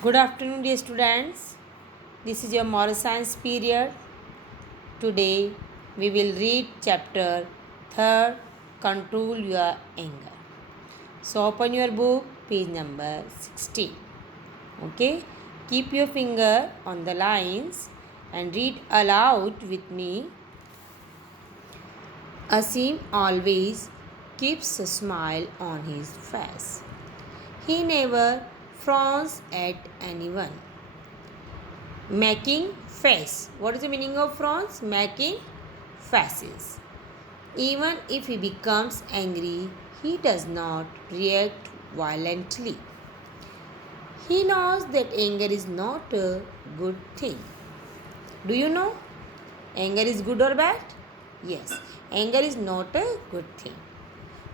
Good afternoon, dear students. This is your moral science period. Today we will read chapter 3rd, Control Your Anger. So open your book, page number 16. Okay, keep your finger on the lines and read aloud with me. Asim always keeps a smile on his face. He never frowns at anyone. Making face. What is the meaning of frowns? Making faces. Even if he becomes angry, he does not react violently. He knows that anger is not a good thing. Do you know? Anger is good or bad? Yes, anger is not a good thing.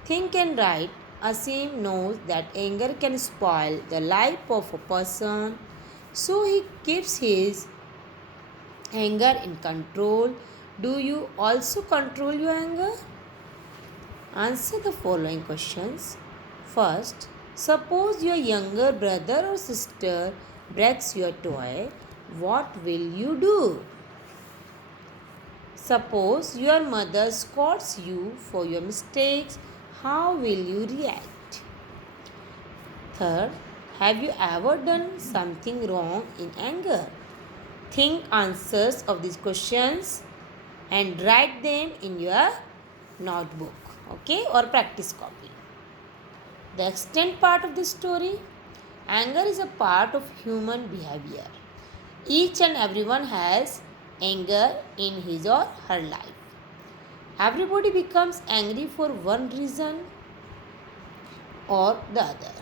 Think and write. Asim knows that anger can spoil the life of a person, so he keeps his anger in control. Do you also control your anger? Answer the following questions. First, suppose your younger brother or sister breaks your toy, what will you do? Suppose your mother scolds you for your mistakes, how will you react? Third, have you ever done something wrong in anger? Think answers of these questions and write them in your notebook, okay, or practice copy. The extent part of the story. Anger is a part of human behavior. Each and everyone has anger in his or her life. Everybody becomes angry for one reason or the other.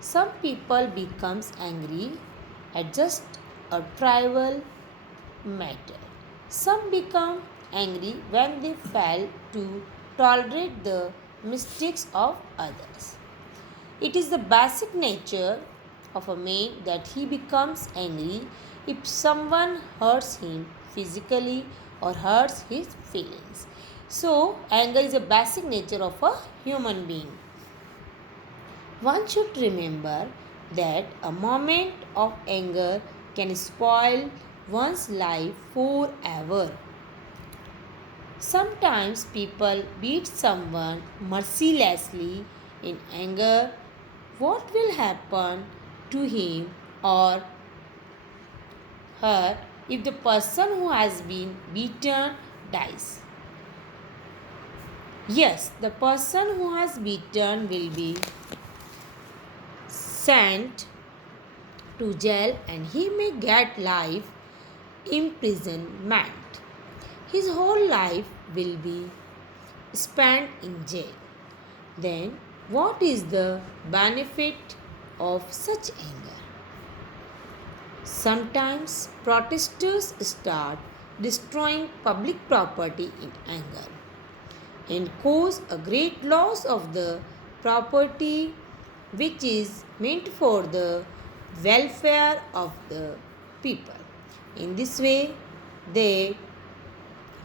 Some people becomes angry at just a trivial matter. Some become angry when they fail to tolerate the mistakes of others. It is the basic nature of a man that he becomes angry if someone hurts him physically or hurts his feelings. So, anger is a basic nature of a human being. One should remember that a moment of anger can spoil one's life forever. Sometimes people beat someone mercilessly in anger. What will happen to him or her if the person who has been beaten dies? Yes, the person who has beaten will be sent to jail and he may get life imprisonment. His whole life will be spent in jail. Then, what is the benefit of such anger? Sometimes protesters start destroying public property in anger and cause a great loss of the property which is meant for the welfare of the people. In this way, they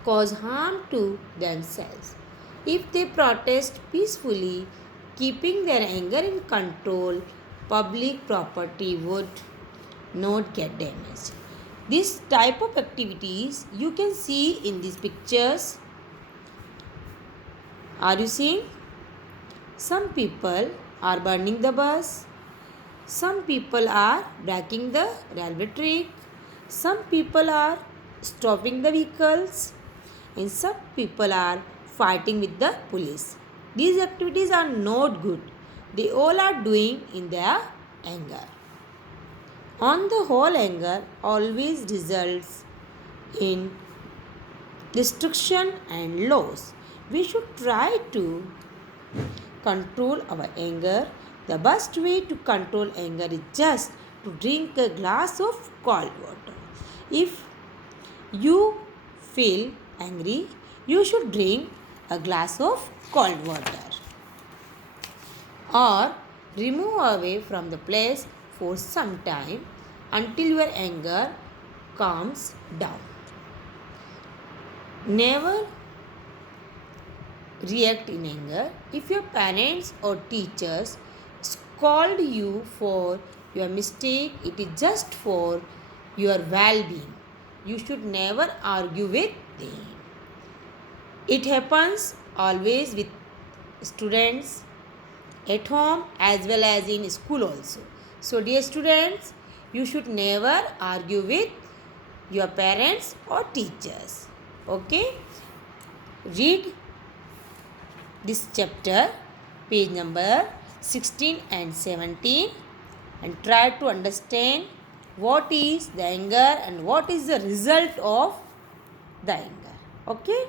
cause harm to themselves. If they protest peacefully, keeping their anger in control, public property would not get damaged. This type of activities you can see in these pictures. Are you seeing? Some people are burning the bus. Some people are breaking the railway track. Some people are stopping the vehicles. And some people are fighting with the police. These activities are not good. They all are doing in their anger. On the whole, anger always results in destruction and loss. We should try to control our anger. The best way to control anger is just to drink a glass of cold water. If you feel angry, you should drink a glass of cold water or remove away from the place for some time until your anger calms down. Never react in anger. If your parents or teachers scold you for your mistake. It is just for your well-being. You should never argue with them. It happens always with students at home as well as in school also. So dear students, you should never argue with your parents or teachers. Okay? Read this chapter, page number 16 and 17, and try to understand what is the anger and what is the result of the anger. Okay?